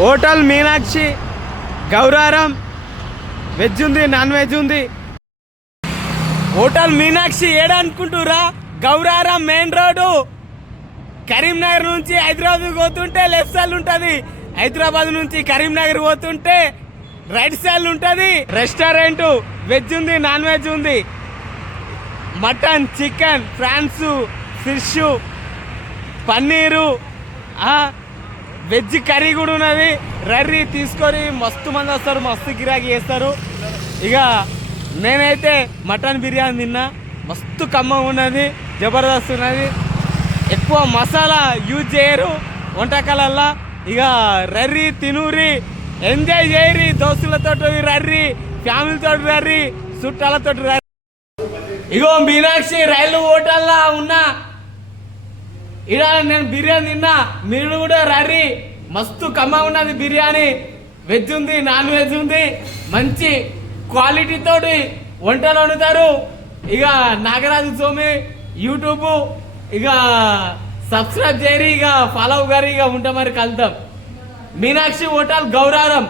Hotel Meenakshi Gowraram veg ఉంది, non veg ఉంది. Hotel Meenakshi ఏడనుకుంటురా? గౌరారం మెయిన్ రోడ్డు కరీంనగర్ నుంచి హైదరాబాద్ పోతుంటే లెఫ్ట్ సైడ్ ఉంటుంది. హైదరాబాద్ నుంచి కరీంనగర్ పోతుంటే రైట్ సైడ్ ఉంటుంది. రెస్టారెంట్ వెజ్ ఉంది, నాన్ వెజ్ ఉంది. Mutton, chicken, prawns, fish, paneer, veg curry కూడా ఉన్నది. రర్రీ తీసుకొని మస్తు మంది వస్తారు, మస్తు గిరాకీ చేస్తారు. ఇక నేనైతే మటన్ బిర్యానీ తిన్నా, మస్తు కమ్మగా ఉన్నది, జబర్దస్త్ ఉన్నది. ఎక్కువ మసాలా యూజ్ చేయరు వంటకాలల్లో. ఇక రర్రీ తినూరి, ఎంజాయ్ చేయరి. దోస్తులతో రర్రీ, ఫ్యామిలీతో రర్రీ, చుట్టాలతో రర్రీ. ఇగో మీనాక్షి రైలు హోటల్లా ఉన్నా, ఇడ నేను బిర్యానీ తిన్నా, మీరు కూడా రర్రీ. మస్తు కమ్మ ఉన్నది బిర్యానీ. వెజ్ ఉంది, నాన్ వెజ్ ఉంది. మంచి క్వాలిటీతోటి వంటలు వండుతారు. ఇక నాగరాజు స్వామి యూట్యూబ్ ఇక సబ్స్క్రైబ్ చేయరి, ఇక ఫాలో గారి. ఇక ఉంటా మరి కలుద్దాం. మీనాక్షి హోటల్ గౌరారం.